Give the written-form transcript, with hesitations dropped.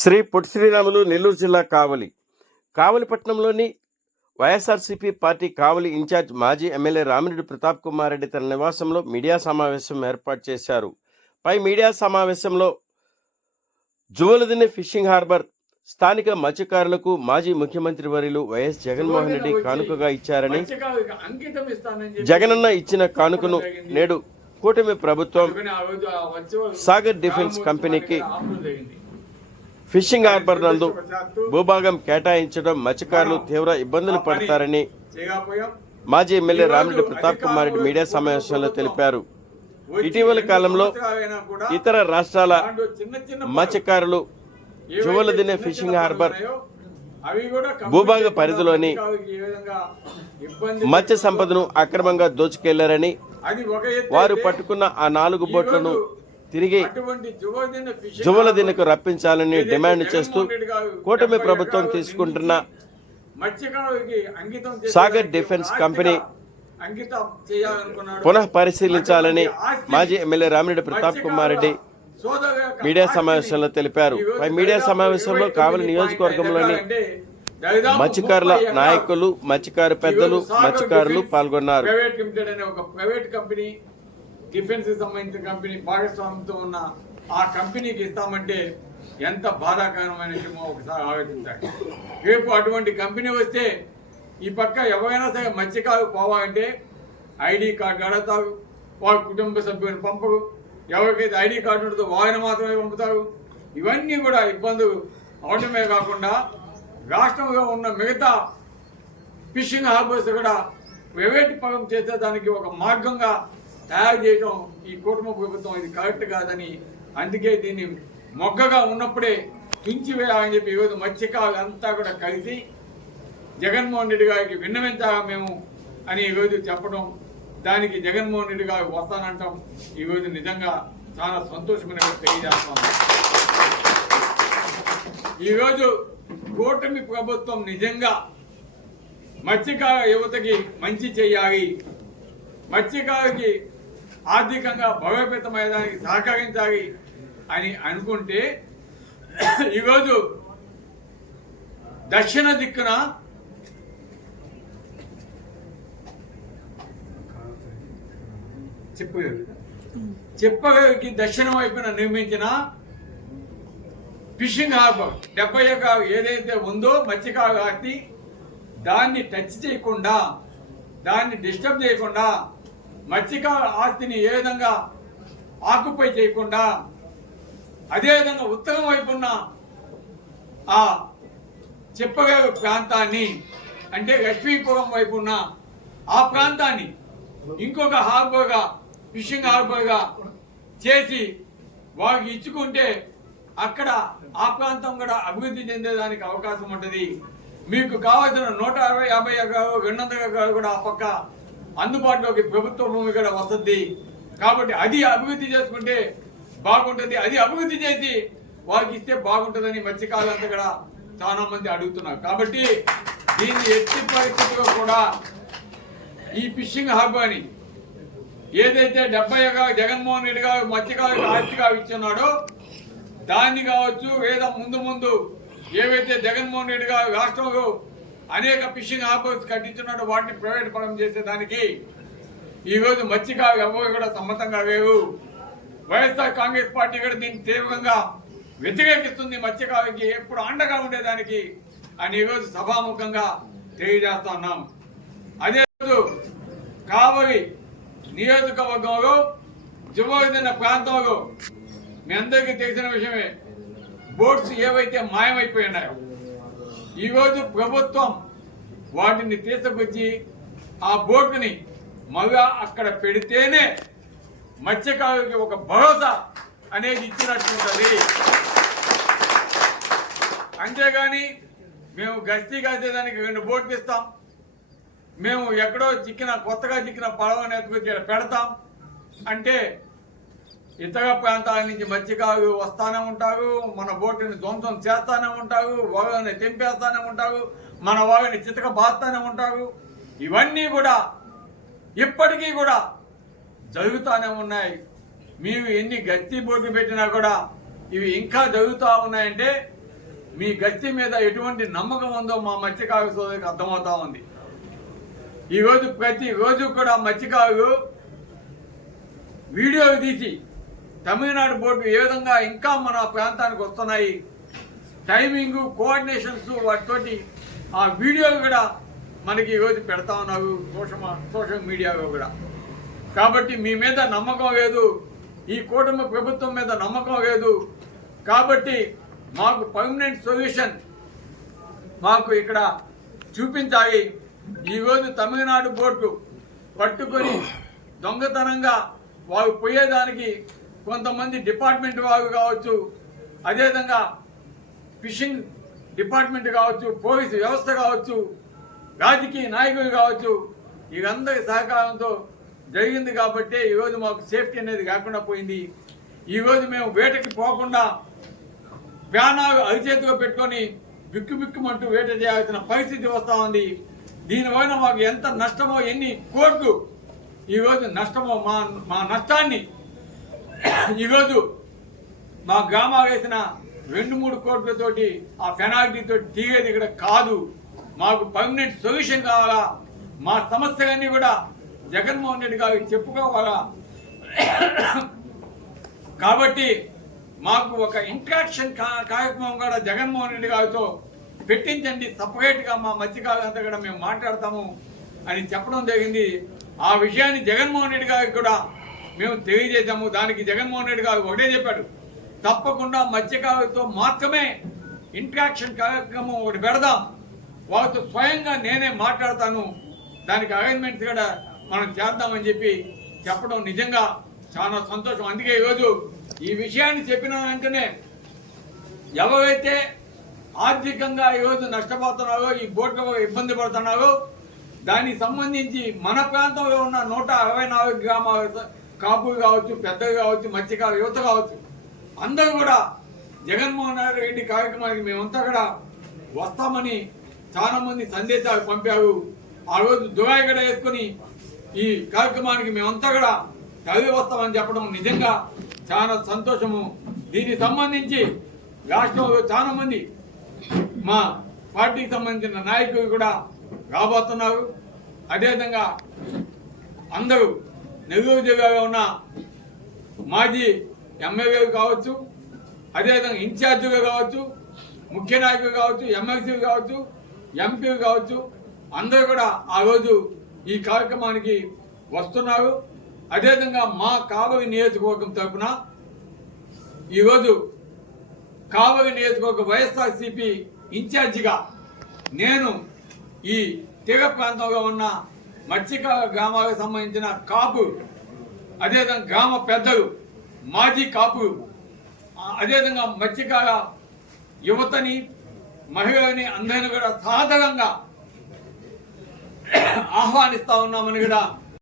శ్రీ పొట్టి శ్రీరాములు నెల్లూరు జిల్లా కావలిపట్నంలోని వైఎస్ఆర్సీపీ పార్టీ కావలి ఇన్ఛార్జ్ మాజీ ఎమ్మెల్యే రామిరెడ్డి ప్రతాప్ కుమార్ రెడ్డి తన నివాసంలో మీడియా సమావేశం ఏర్పాటు చేశారు. పై మీడియా సమావేశంలో జువలదిన్నె ఫిషింగ్ హార్బర్ స్థానిక మత్స్యకారులకు మాజీ ముఖ్యమంత్రి వర్యులు వైఎస్ జగన్మోహన్ రెడ్డి కానుకగా ఇచ్చారని, జగనన్న ఇచ్చిన కానుకను నేడు కూటమి ప్రభుత్వం సాగర్ డిఫెన్స్ కంపెనీకి ఫిషింగ్ హార్బర్ నందు భూభాగం కేటాయించడం మత్స్యకారులు తీవ్ర ఇబ్బందులు పడతారని మాజీ ఎమ్మెల్యే రామిరెడ్డి ప్రతాప్ కుమార్ రెడ్డి మీడియా సమావేశంలో తెలిపారు. ఇటీవల కాలంలో ఇతర రాష్ట్రాల మత్స్యకారులు జువలదిన్నె ఫిషింగ్ హార్బర్ భూభాగ పరిధిలోని మత్స్య సంపదను అక్రమంగా దోచుకెళ్లారని, వారు పట్టుకున్న ఆ 4 బోట్లను తిరిగి జువలదిన్నెకు రప్పించాలని డిమాండ్ చేస్తూ కూటమి ప్రభుత్వం తీసుకుంటున్న సాగర్ డిఫెన్స్ కంపెనీ పునః పరిశీలించాలని మాజీ ఎమ్మెల్యే రామిరెడ్డి ప్రతాప్ కుమార్ రెడ్డి మీడియా సమావేశంలో తెలిపారు. మీడియా సమావేశంలో కావలి నియోజకవర్గంలోని మత్స్యకారుల నాయకులు, మత్స్యకారు పెద్దలు, మత్స్యకారులు పాల్గొన్నారు. డిఫెన్స్ కి సంబంధించిన కంపెనీ భాగస్వామ్యంతో ఉన్న ఆ కంపెనీకి ఇస్తామంటే ఎంత బాధాకరమైన విషయమో ఒకసారి ఆలోచించాలి. రేపు అటువంటి కంపెనీ వస్తే ఈ పక్క ఎవరైనా సరే మత్స్యకారు పోవాలంటే ఐడి కార్డు అడుగుతారు, వాళ్ళ కుటుంబ సభ్యులను పంపరు, ఎవరికైతే ఐడి కార్డు ఉంటుందో వారిని మాత్రమే పంపుతారు. ఇవన్నీ కూడా ఇబ్బందులు అవటమే కాకుండా రాష్ట్రంలో ఉన్న మిగతా ఫిషింగ్ హార్బర్స్ కూడా ప్రైవేట్ పరం చేసేదానికి ఒక మార్గంగా తయారు చేయడం ఈ కూటమి ప్రభుత్వం ఇది కరెక్ట్ కాదని, అందుకే దీన్ని మొగ్గగా ఉన్నప్పుడే తుంచివేయాలని చెప్పి ఈరోజు మత్స్యకారులు అంతా కూడా కలిసి జగన్మోహన్ రెడ్డి గారికి విన్నవించాగా మేము అని ఈరోజు చెప్పడం, దానికి జగన్మోహన్ రెడ్డి గారు వస్తానంటాం ఈరోజు నిజంగా చాలా సంతోషమైన తెలియజేస్తాం. ఈరోజు కూటమి ప్రభుత్వం నిజంగా మత్స్యకార యువతకి మంచి చేయాలి, మత్స్యకారుకి ఆర్థికంగా బలోపేతమయ్యేదానికి సహకరించాలి అని అనుకుంటే ఈరోజు దక్షిణ దిక్కున చెప్పగలికి దక్షిణ వైపున నిర్మించిన ఫిషింగ్ హార్బర్ 70 ఎకరాలు ఏదైతే ఉందో మత్స్యకారు ఆస్తి, దాన్ని టచ్ చేయకుండా, దాన్ని డిస్టర్బ్ చేయకుండా, మత్స్యకారు ఆస్తిని ఏ విధంగా ఆక్యుపై చేయకుండా, అదేవిధంగా ఉత్తరం వైపున్న ఆ చెప్పగల ప్రాంతాన్ని అంటే లక్ష్మీపురం వైపు ఉన్న ఆ ప్రాంతాన్ని ఇంకొక హార్బర్గా ఫిషింగ్ హార్బర్గా చేసి వారికి ఇచ్చుకుంటే అక్కడ ఆ ప్రాంతం కూడా అభివృద్ధి చెందేదానికి అవకాశం ఉంటుంది. మీకు కావాల్సిన 150 ఎకరాలు 200 ఎకరాలు కూడా ఆ పక్క అందుబాటులోకి ప్రభుత్వ భూమి కూడా వస్తుంది. కాబట్టి అది అభివృద్ధి చేసుకుంటే బాగుంటుంది, అది అభివృద్ధి చేసి వారికి ఇస్తే బాగుంటుందని మత్స్యకారులంతా కూడా చాలా మంది అడుగుతున్నారు. కాబట్టి దీన్ని ఎట్టి పరిస్థితిలో కూడా ఈ ఫిషింగ్ హార్బర్ని ఏదైతే 70 ఎకరాలు జగన్మోహన్ రెడ్డి గారు మత్స్యకారులకు ఆస్తిగా ఇచ్చున్నాడో దాన్ని కావచ్చు, లేదా ముందు ఏవైతే జగన్మోహన్ రెడ్డి గారు రాష్ట్రంలో అనేక ఫిషింగ్ హార్బర్స్ కట్టించున్నాడో వాటిని ప్రైవేట్ పరం చేసేదానికి ఈరోజు మత్స్యకారు ఎవరు కూడా సమ్మతంగా లేవు. వైఎస్ఆర్ కాంగ్రెస్ పార్టీ కూడా దీన్ని తీవ్రంగా వ్యతిరేకిస్తుంది. మత్స్యకారుకి ఎప్పుడు అండగా ఉండేదానికి అని ఈరోజు సభాముఖంగా తెలియజేస్తా ఉన్నాం. అదే రోజు కావలి నియోజకవర్గంలో జువలదిన్నె ప్రాంతంలో మీ అందరికీ తెలిసిన విషయమే, బోట్స్ ఏవైతే మాయమైపోయినాయో ఈరోజు ప్రభుత్వం వాటిని తీసుకొచ్చి ఆ బోటుని మళ్ళా అక్కడ పెడితేనే మత్స్యకారులకి ఒక భరోసా అనేది ఇచ్చినట్టు ఉంటుంది. అంతేగాని మేము గస్తీ కాసేదానికి 2 బోట్లు ఇస్తాం, మేము ఎక్కడో కొత్తగా చిక్కిన పడవని ఎత్తుకొచ్చి పెడతాం అంటే ఇతర ప్రాంతాల నుంచి మత్స్యకారులు వస్తానే ఉంటారు, మన బోటుని ధ్వంసం చేస్తానే ఉంటారు, వాళ్ళని తెంపేస్తానే ఉంటారు, మన వాళ్ళని చితక బాస్తానే ఉంటారు. ఇవన్నీ కూడా ఇప్పటికీ కూడా జరుగుతూనే ఉన్నాయి. మేము ఎన్ని గస్తీ బోట్లు పెట్టినా కూడా ఇవి ఇంకా జరుగుతూ ఉన్నాయంటే మీ గస్తీ మీద ఎటువంటి నమ్మకం ఉందో మా మత్స్యకారు సోదరికి అర్థమవుతా ఉంది. ఈరోజు ప్రతిరోజు కూడా మత్స్యకారులు వీడియోలు తీసి తమిళనాడు బోర్డు ఏ విధంగా ఇంకా మన ప్రాంతానికి వస్తున్నాయి, టైమింగ్ కోఆర్డినేషన్స్ వాటితోటి ఆ వీడియోలు కూడా మనకి ఈరోజు పెడతా ఉన్నారు సోషల్ మీడియాలో కూడా. కాబట్టి మీ మీద నమ్మకం లేదు, ఈ కూటమి ప్రభుత్వం మీద నమ్మకం లేదు. కాబట్టి మాకు పర్మనెంట్ సొల్యూషన్ మాకు ఇక్కడ చూపించాలి. ఈరోజు తమిళనాడు బోర్డు పట్టుకొని దొంగతనంగా వారు పోయేదానికి కొంతమంది డిపార్ట్మెంట్ వారు కావచ్చు, అదేవిధంగా ఫిషింగ్ డిపార్ట్మెంట్ కావచ్చు, పోలీసు వ్యవస్థ కావచ్చు, రాజకీయ నాయకులు కావచ్చు, వీరందరి సహకారంతో జరిగింది. కాబట్టి ఈరోజు మాకు సేఫ్టీ అనేది కాకుండా పోయింది. ఈరోజు మేము వేటకి పోకుండా ప్రాణాలు అరిచేతిలో పెట్టుకొని బిక్కుబిక్కుమంటూ వేట చేయాల్సిన పరిస్థితి వస్తూ ఉంది. దీనివల్ల మాకు ఎంత నష్టమో, ఎన్ని కోట్లు ఈరోజు నష్టమో, మా నష్టాన్ని ఈరోజు మా గ్రామాలు వేసిన 2-3 కోట్లతోటి ఆ పెనాల్టీతో తీరేది ఇక్కడ కాదు. మాకు పర్మనెంట్ సొల్యూషన్ కావాలా, మా సమస్యలన్నీ కూడా జగన్మోహన్ రెడ్డి గారికి చెప్పుకోవాలా. కాబట్టి మాకు ఒక ఇంట్రాక్షన్ కార్యక్రమం కూడా జగన్మోహన్ రెడ్డి గారితో పెట్టించండి, సపరేట్గా మా మత్స్యకారులంతా కూడా మేము మాట్లాడతాము అని చెప్పడం జరిగింది. ఆ విషయాన్ని జగన్మోహన్ రెడ్డి గారికి కూడా మేము తెలియజేశాము. దానికి జగన్మోహన్ రెడ్డి గారు ఒకటే చెప్పాడు, తప్పకుండా మత్స్యకారులతో మాత్రమే ఇంట్రాక్షన్ కార్యక్రమం ఒకటి పెడదాం, వారితో స్వయంగా నేనే మాట్లాడతాను, దానికి అరేంజ్మెంట్స్ కూడా మనం చేద్దామని చెప్పడం నిజంగా చాలా సంతోషం. అందుకే ఈరోజు ఈ విషయాన్ని చెప్పిన వెంటనే ఎవరైతే ఆర్థికంగా ఈరోజు నష్టపోతున్నారో, ఈ బోట్లు ఇబ్బంది పడుతున్నారో, దానికి సంబంధించి మన ప్రాంతంలో ఉన్న 164 గ్రామాల కాపులు కావచ్చు, పెద్దలు కావచ్చు, మత్స్యకారు యువత కావచ్చు, అందరూ కూడా జగన్మోహన్ రెడ్డి కార్యక్రమానికి మేమంతా కూడా వస్తామని చాలా మంది సందేశాలు పంపారు. ఆ రోజు దురాయిగడ వేసుకుని ఈ కార్యక్రమానికి మేమంతా కూడా తరలి వస్తామని చెప్పడం నిజంగా చాలా సంతోషము. దీనికి సంబంధించి రాష్ట్రంలో చాలా మంది మా పార్టీకి సంబంధించిన నాయకులు కూడా రాబోతున్నారు. అదేవిధంగా అందరూ నెల్లూరు జిల్లాలో ఉన్న మాజీ ఎమ్మెల్యేలు కావచ్చు, అదేవిధంగా ఇన్ఛార్జీలు కావచ్చు, ముఖ్య నాయకులు కావచ్చు, ఎమ్మెల్సీలు కావచ్చు, ఎంపీలు కావచ్చు, అందరూ కూడా ఆ రోజు ఈ కార్యక్రమానికి వస్తున్నారు. అదేవిధంగా మా కావలి నియోజకవర్గం తరఫున ఈరోజు కావలి నియోజకవర్గ వైఎస్ఆర్సీపీ ఇన్ఛార్జిగా నేను ఈ తీర ప్రాంతంలో ఉన్న మత్స్యకార గ్రామాలకు సంబంధించిన కాపు, అదేవిధంగా గ్రామ పెద్దలు, మాజీ కాపు, అదేవిధంగా మత్స్యకార యువతని, మహిళని అందరినీ కూడా సాధారణంగా ఆహ్వానిస్తా ఉన్నామని కూడా